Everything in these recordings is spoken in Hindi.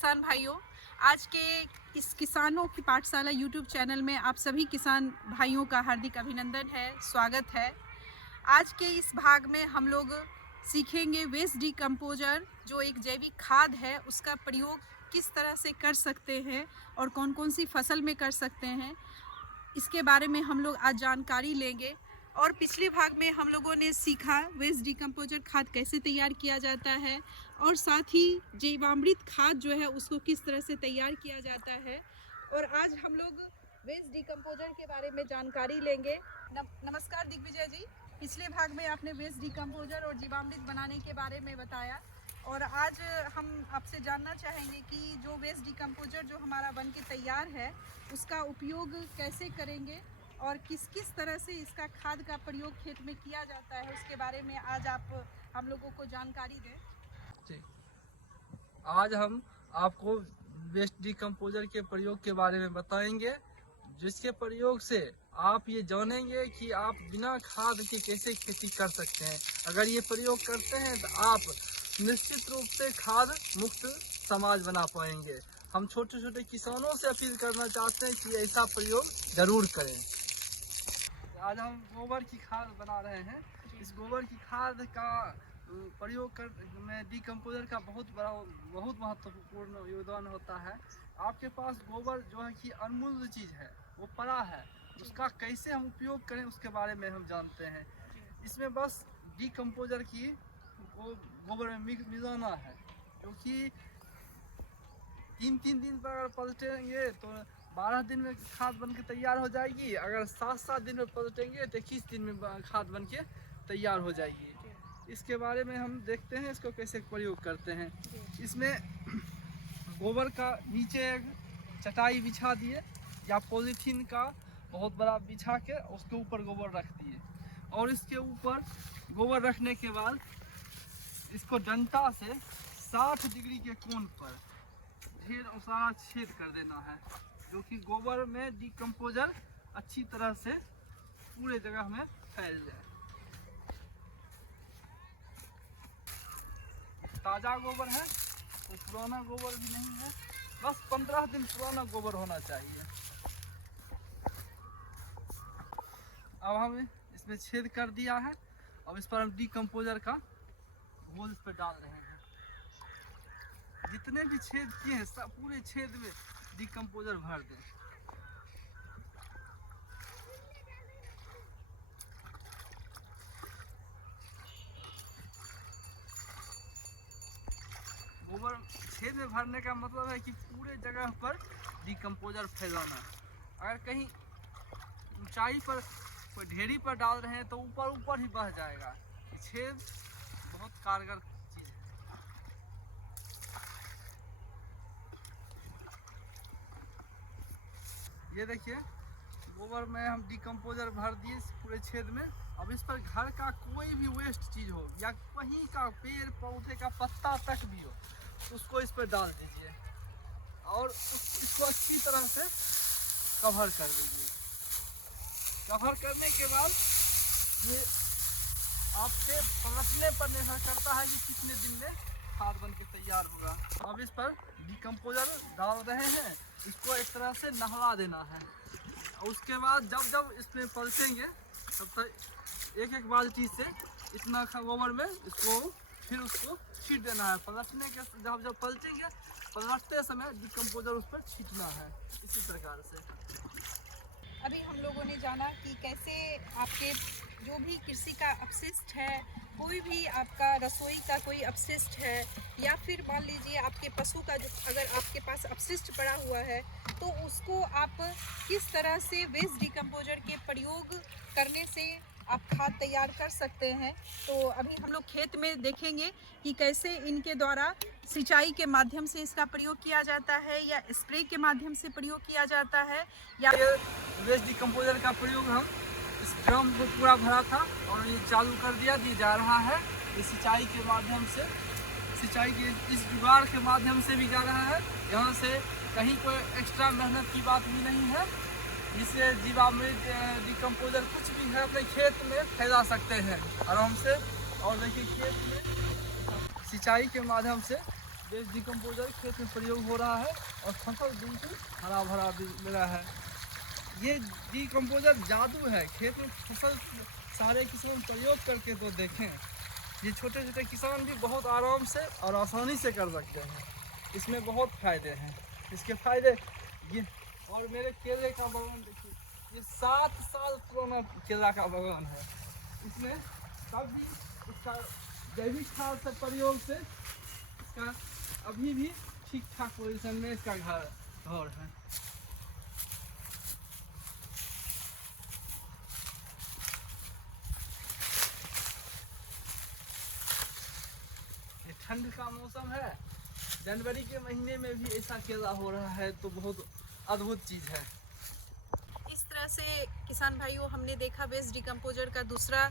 किसान भाइयों, आज के इस किसानों की पाठशाला यूट्यूब चैनल में आप सभी किसान भाइयों का हार्दिक अभिनंदन है, स्वागत है। आज के इस भाग में हम लोग सीखेंगे वेस्ट डिकम्पोजर जो एक जैविक खाद है, उसका प्रयोग किस तरह से कर सकते हैं और कौन कौन सी फसल में कर सकते हैं, इसके बारे में हम लोग आज जानकारी लेंगे। और पिछले भाग में हम लोगों ने सीखा वेस्ट डिकम्पोजर खाद कैसे तैयार किया जाता है और साथ ही जैवामृत खाद जो है उसको किस तरह से तैयार किया जाता है। और आज हम लोग वेस्ट डिकम्पोजर के बारे में जानकारी लेंगे। नमस्कार दिग्विजय जी, पिछले भाग में आपने वेस्ट डिकम्पोजर और जीवामृत बनाने के बारे में बताया और आज हम आपसे जानना चाहेंगे कि जो वेस्ट डिकम्पोजर जो हमारा बन के तैयार है उसका उपयोग कैसे करेंगे और किस किस तरह से इसका खाद का प्रयोग खेत में किया जाता है, उसके बारे में आज आप हम लोगों को जानकारी दें। आज हम आपको वेस्ट डिकम्पोजर के प्रयोग के बारे में बताएंगे, जिसके प्रयोग से आप ये जानेंगे कि आप बिना खाद के कैसे खेती कर सकते हैं। अगर ये प्रयोग करते हैं तो आप निश्चित रूप से खाद मुक्त समाज बना पाएंगे। हम छोटे छोटे किसानों से अपील करना चाहते हैं कि ऐसा प्रयोग जरूर करें। आज हम गोबर की खाद बना रहे हैं। इस गोबर की खाद का प्रयोग में डिकम्पोजर का बहुत महत्वपूर्ण योगदान होता है। आपके पास गोबर जो है कि अनमूल्य चीज़ है, वो पड़ा है, उसका कैसे हम उपयोग करें उसके बारे में हम जानते हैं। इसमें बस डिकम्पोजर की गोबर में मिलाना है, क्योंकि 3 दिन पर अगर पलटेंगे तो 12 दिन में खाद बन के तैयार हो जाएगी। अगर 7 दिन में पलटेंगे तो 21 दिन में खाद बन के तैयार हो जाएगी। इसके बारे में हम देखते हैं इसको कैसे प्रयोग करते हैं। इसमें गोबर का नीचे एक चटाई बिछा दिए या पॉलीथीन का बहुत बड़ा बिछा के उसके ऊपर गोबर रख दिए और इसके ऊपर गोबर रखने के बाद इसको डंडा से 60 डिग्री के कोण पर ढेर सारा छेद कर देना है, जो कि गोबर में डिकम्पोजर अच्छी तरह से पूरे जगह में फैल जाए। ताज़ा गोबर है, तो पुराना गोबर भी नहीं है, बस 15 दिन पुराना गोबर होना चाहिए। अब हम इसमें छेद कर दिया है। अब इस पर हम डिकम्पोजर का घोल इस पर डाल रहे हैं। जितने भी छेद किए हैं सब पूरे छेद में डिकम्पोजर भर दें। गोबर छेद में भरने का मतलब है कि पूरे जगह पर डिकम्पोजर फैलाना। अगर कहीं ऊंचाई पर कोई ढेरी पर डाल रहे हैं तो ऊपर ही बह जाएगा। छेद बहुत कारगर चीज़ है। ये देखिए गोबर में हम डिकम्पोजर भर दिए इस पूरे छेद में। अब इस पर घर का कोई भी वेस्ट चीज़ हो या कहीं का पेड़ पौधे का पत्ता तक भी हो, उसको इस पर डाल दीजिए और इसको अच्छी तरह से कवर कर दीजिए। कवर करने के बाद ये आपके पलटने पर निर्भर करता है कि कितने दिन में खाद बन के तैयार होगा। अब इस पर डिकम्पोजर डाल रहे हैं, इसको एक तरह से नहला देना है। और उसके बाद जब इसमें पलटेंगे तब तक एक बाल्टी से इतना गोबर में फिर उसको छीट देना है। पलटने के जब पलटेंगे, पलटते समय डिकम्पोजर उस पर छीटना है, इसी प्रकार से। अभी हम लोगों ने जाना कि कैसे आपके जो भी कृषि का अपशिष्ट है, कोई भी आपका रसोई का कोई अपशिष्ट है या फिर मान लीजिए आपके पशु का जो अगर आपके पास अपशिष्ट पड़ा हुआ है तो उसको आप किस तरह से वेस्ट डिकम्पोजर के प्रयोग करने से आप खाद तैयार कर सकते हैं। तो अभी हम लोग खेत में देखेंगे कि कैसे इनके द्वारा सिंचाई के माध्यम से इसका प्रयोग किया जाता है या स्प्रे के माध्यम से प्रयोग किया जाता है। या वेस्ट डिकम्पोजर का प्रयोग हम इस ड्रम को पूरा भरा था और ये चालू कर दिया जा रहा है। ये सिंचाई के माध्यम से, सिंचाई के इस जुगाड़ के माध्यम से भी जा रहा है। यहाँ से कहीं कोई एक्स्ट्रा मेहनत की बात भी नहीं है। जिससे जीवामृत डिकम्पोजर कुछ भी है अपने खेत में फैला सकते हैं आराम से। और देखिए खेत में सिंचाई के माध्यम से वेस्ट डिकम्पोजर खेत में प्रयोग हो रहा है और फसल बिल्कुल हरा भरा मिला है। ये डिकम्पोजर जादू है, खेत में फसल सारे किसान प्रयोग करके तो देखें। ये छोटे छोटे किसान भी बहुत आराम से और आसानी से कर सकते हैं। इसमें बहुत फ़ायदे हैं। इसके फ़ायदे ये, और मेरे केले का बागान देखिए, ये 7 साल पुराना केला का बागान है। इसमें तब भी इसका जैविक खाद से प्रयोग से इसका अभी भी ठीक ठाक पोजीशन में इसका घर है। ये ठंड का मौसम है, जनवरी के महीने में भी ऐसा केला हो रहा है, तो बहुत अद्भुत चीज़ है। इस तरह से किसान भाइयों, हमने देखा वेस्ट डिकम्पोजर का दूसरा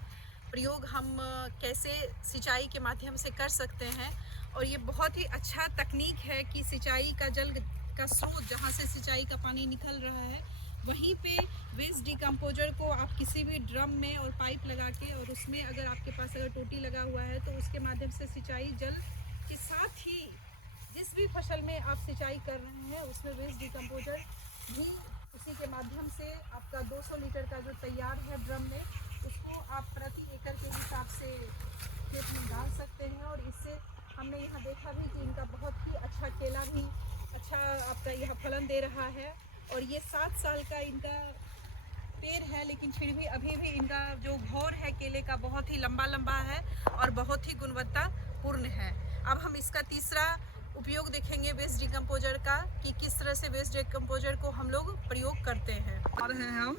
प्रयोग हम कैसे सिंचाई के माध्यम से कर सकते हैं। और ये बहुत ही अच्छा तकनीक है कि सिंचाई का जल का स्रोत जहाँ से सिंचाई का पानी निकल रहा है, वहीं पे वेस्ट डिकम्पोजर को आप किसी भी ड्रम में और पाइप लगा के, और उसमें अगर आपके पास अगर टोटी लगा हुआ है तो उसके माध्यम से सिंचाई जल के साथ ही जिस भी फसल में आप सिंचाई कर रहे हैं उसमें वेस्ट डिकम्पोजर भी उसी के माध्यम से आपका 200 लीटर का जो तैयार है ड्रम में, उसको आप प्रति एकड़ के हिसाब से खेत में डाल सकते हैं। और इससे हमने यहाँ देखा भी कि इनका बहुत ही अच्छा केला भी अच्छा आपका यह फलन दे रहा है। और ये 7 साल का इनका पेड़ है, लेकिन फिर भी अभी भी इनका जो घौर है केले का बहुत ही लंबा लंबा है और बहुत ही गुणवत्तापूर्ण है। अब हम इसका तीसरा उपयोग देखेंगे वेस्ट डिकम्पोजर का, कि किस तरह से वेस्ट डिकम्पोजर को हम लोग प्रयोग करते हैं। आ रहे हैं हम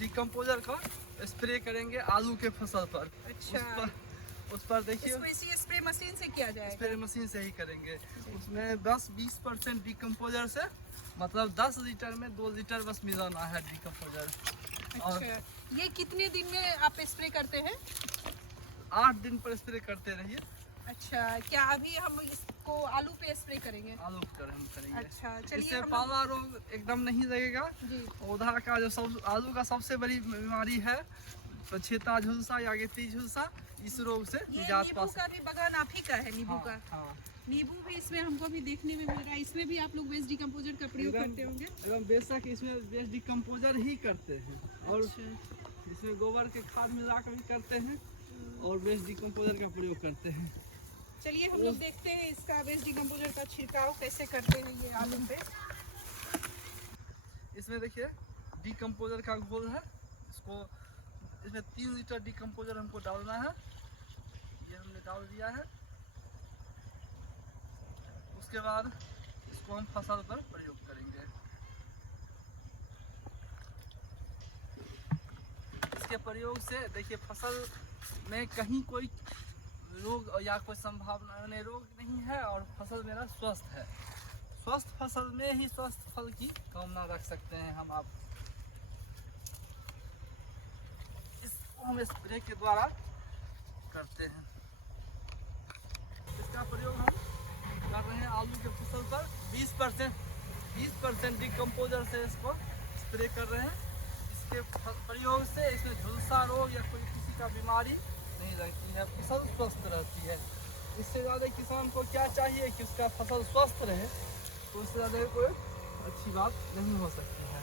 डिकम्पोजर का स्प्रे करेंगे आलू के फसल पर। अच्छा, उस पर देखिए, इसको इसी स्प्रे मशीन से किया जाएगा? स्प्रे मशीन से ही करेंगे। उसमें 10-20% डिकम्पोजर से, मतलब 10 लीटर में 2 लीटर बस मिलाना है डिकम्पोजर। अच्छा, ये कितने दिन में आप स्प्रे करते हैं? 8 दिन पर स्प्रे करते रहिए। अच्छा, क्या अभी हम इसको आलू पे स्प्रे करेंगे? आलू पर हम करेंगे। अच्छा, चलिए इससे हम पाला रोग एकदम नहीं लगेगा। जी। पौधा का जो आलू का सबसे बड़ी बीमारी है छेता झुलसा या गेती झुलसा, इस रोग से ये निजात नींबू पा का भी बागान आप ही का है? नींबू का? हाँ। नींबू भी इसमें हमको भी देखने में मिल रहा है। इसमें भी आप लोग वेस्ट डिकम्पोजर का प्रयोग करते होंगे? एकदम बेशक इसमें वेस्ट डिकम्पोजर ही करते हैं, और अच्छा। इसमें गोबर के खाद मिला कर भी करते हैं और वेस्ट डिकम्पोजर का प्रयोग करते हैं। चलिए हम लोग देखते हैं इसका वेस्ट डिकम्पोजर का छिड़काव कैसे करते हैं ये आलू पे। इसमें देखिए डिकम्पोजर का घोल है, इसको इसमें 3 लीटर डिकम्पोजर हमको डालना है। ये हमने डाल दिया है। उसके बाद इसको हम फसल पर प्रयोग करेंगे। इसके प्रयोग से देखिए फसल में कहीं कोई रोग या कोई संभावना नहीं, रोग नहीं है, और फसल मेरा स्वस्थ है। स्वस्थ फसल में ही स्वस्थ फल की कामना रख सकते हैं हम आप। इसको हम स्प्रे के द्वारा करते हैं। इसका प्रयोग हम कर रहे हैं आलू के फसल पर। 20% डिकम्पोजर से इसको स्प्रे कर रहे हैं। इसके प्रयोग से इसमें झुलसा रोग या कोई किसी का बीमारी नहीं लगती है, फसल स्वस्थ रहती है। इससे ज़्यादा किसान को क्या चाहिए कि उसका फसल स्वस्थ रहे, तो उससे ज़्यादा कोई अच्छी बात नहीं हो सकती है।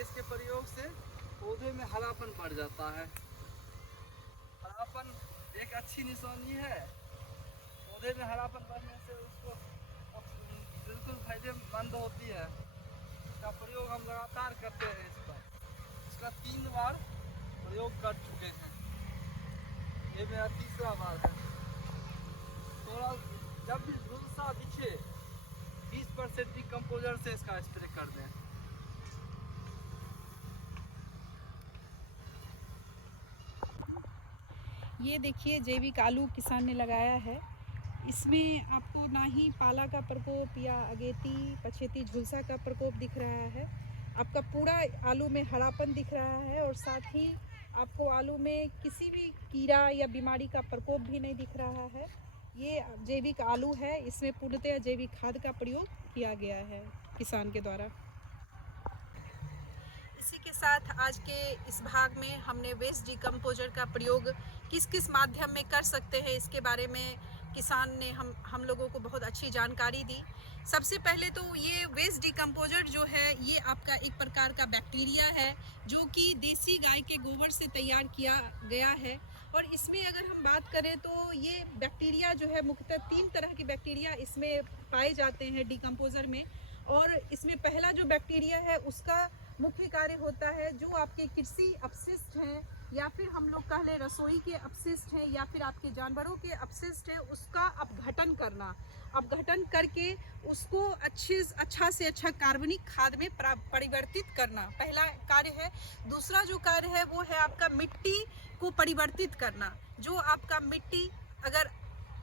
इसके प्रयोग से पौधे में हरापन बढ़ जाता है। हरापन एक अच्छी निशानी है। पौधे में हरापन बढ़ने से उसको बिल्कुल फायदेमंद होती है। इसका प्रयोग हम लगातार करते हैं। इसका 3 बार प्रयोग कर चुके हैं, ये मेरा तीसरा बार है। थोड़ा जब भी झुलसा दिखे 20% डिकम्पोजर से इसका स्प्रे कर दें। ये देखिए जैविक आलू किसान ने लगाया है। इसमें आपको ना ही पाला का प्रकोप या अगेती पछेती झुलसा का प्रकोप दिख रहा है। आपका पूरा आलू में हरापन दिख रहा है, और साथ ही आपको आलू में किसी भी कीड़ा या बीमारी का प्रकोप भी नहीं दिख रहा है। ये जैविक आलू है, इसमें पूर्णतः जैविक खाद का प्रयोग किया गया है किसान के द्वारा। इसी के साथ आज के इस भाग में हमने वेस्ट डिकम्पोजर का प्रयोग किस किस माध्यम में कर सकते हैं इसके बारे में किसान ने हम लोगों को बहुत अच्छी जानकारी दी। सबसे पहले तो ये वेस्ट डिकम्पोजर जो है ये आपका एक प्रकार का बैक्टीरिया है जो कि देसी गाय के गोबर से तैयार किया गया है। और इसमें अगर हम बात करें तो ये बैक्टीरिया जो है मुख्यतः 3 तरह के बैक्टीरिया इसमें पाए जाते हैं डिकम्पोजर में। और इसमें पहला जो बैक्टीरिया है उसका मुख्य कार्य होता है जो आपके कृषि अपशिष्ट हैं या फिर हम लोग कह लें रसोई के अपशिष्ट हैं या फिर आपके जानवरों के अपशिष्ट हैं, उसका अपघटन करना। अपघटन करके उसको अच्छा से अच्छा कार्बनिक खाद में परिवर्तित करना पहला कार्य है। दूसरा जो कार्य है वो है आपका मिट्टी को परिवर्तित करना। जो आपका मिट्टी अगर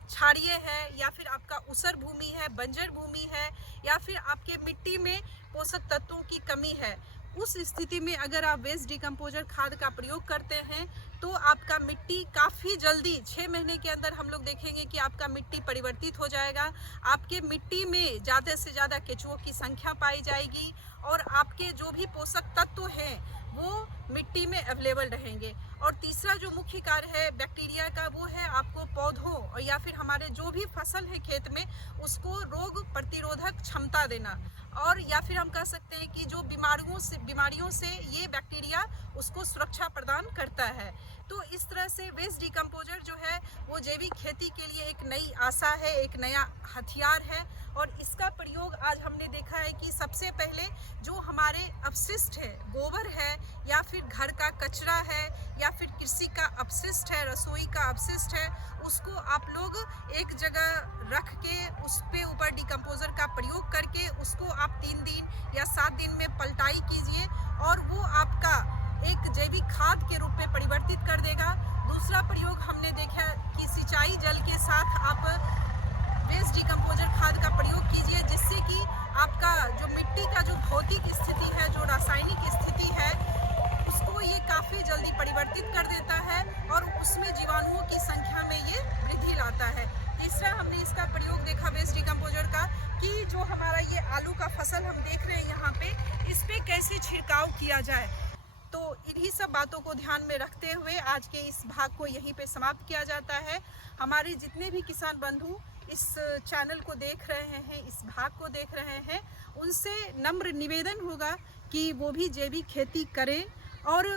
क्षारीय है या फिर आपका ऊसर भूमि है, बंजर भूमि है या फिर आपके मिट्टी में पोषक तत्वों की कमी है, उस स्थिति में अगर आप वेस्ट डिकम्पोजर खाद का प्रयोग करते हैं तो आपका मिट्टी काफ़ी जल्दी 6 महीने के अंदर हम लोग देखेंगे कि आपका मिट्टी परिवर्तित हो जाएगा। आपके मिट्टी में ज़्यादा से ज़्यादा केंचुओं की संख्या पाई जाएगी और आपके जो भी पोषक तत्व हैं वो मिट्टी में अवेलेबल रहेंगे। और तीसरा जो मुख्य कार्य है बैक्टीरिया का वो है आपको पौधों और या फिर हमारे जो भी फसल है खेत में उसको रोग प्रतिरोधक क्षमता देना। और या फिर हम कह सकते हैं कि जो बीमारियों से ये बैक्टीरिया उसको सुरक्षा प्रदान करता है। तो इस तरह से वेस्ट डिकम्पोजर जो है वो जैविक खेती के लिए एक नई आशा है, एक नया हथियार है। और इसका प्रयोग आज हमने देखा है कि सबसे पहले जो हमारे अपशिष्ट है, गोबर है या फिर घर का कचरा है या फिर कृषि का अपशिष्ट है, रसोई का अपशिष्ट है, उसको आप लोग एक जगह रख के उस पे ऊपर डिकम्पोजर का प्रयोग करके उसको आप 3 दिन या 7 दिन में पलटाई कीजिए और वो आपका एक जैविक खाद के रूप में परिवर्तित कर देगा। दूसरा प्रयोग हमने देखा कि सिंचाई जल के साथ आप वेस्ट डिकम्पोजर खाद का प्रयोग कीजिए जिससे कि आपका जो मिट्टी का जो भौतिक स्थिति है, जो रासायनिक स्थिति है, उसको ये काफ़ी जल्दी परिवर्तित कर देता है और उसमें जीवाणुओं की संख्या में ये वृद्धि लाता है। तीसरा हमने इसका प्रयोग देखा वेस्ट डिकम्पोजर का कि जो हमारा ये आलू का फसल हम देख रहे हैं यहाँ पे, इस पे कैसे छिड़काव किया जाए। तो इन्हीं सब बातों को ध्यान में रखते हुए आज के इस भाग को यहीं पे समाप्त किया जाता है। हमारे जितने भी किसान बंधु इस चैनल को देख रहे हैं, इस भाग को देख रहे हैं, उनसे नम्र निवेदन होगा कि वो भी जैविक खेती करें। और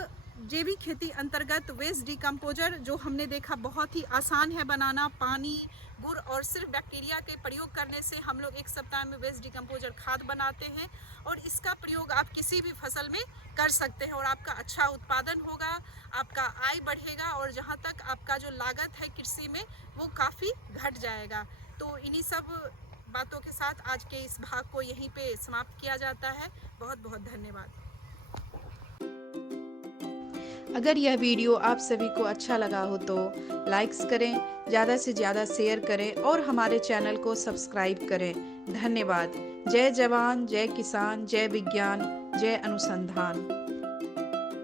जैविक खेती अंतर्गत वेस्ट डिकम्पोजर जो हमने देखा बहुत ही आसान है बनाना, पानी, गुड़ और सिर्फ बैक्टीरिया के प्रयोग करने से हम लोग 1 सप्ताह में वेस्ट डिकम्पोजर खाद बनाते हैं। और इसका प्रयोग आप किसी भी फसल में कर सकते हैं और आपका अच्छा उत्पादन होगा, आपका आय बढ़ेगा और जहाँ तक आपका जो लागत है कृषि में वो काफ़ी घट जाएगा। तो इन्हीं सब बातों के साथ आज के इस भाग को यहीं पे समाप्त किया जाता है। बहुत बहुत धन्यवाद। अगर यह वीडियो आप सभी को अच्छा लगा हो तो लाइक्स करें, ज़्यादा से ज़्यादा शेयर करें और हमारे चैनल को सब्सक्राइब करें। धन्यवाद। जय जवान, जय किसान, जय विज्ञान, जय अनुसंधान।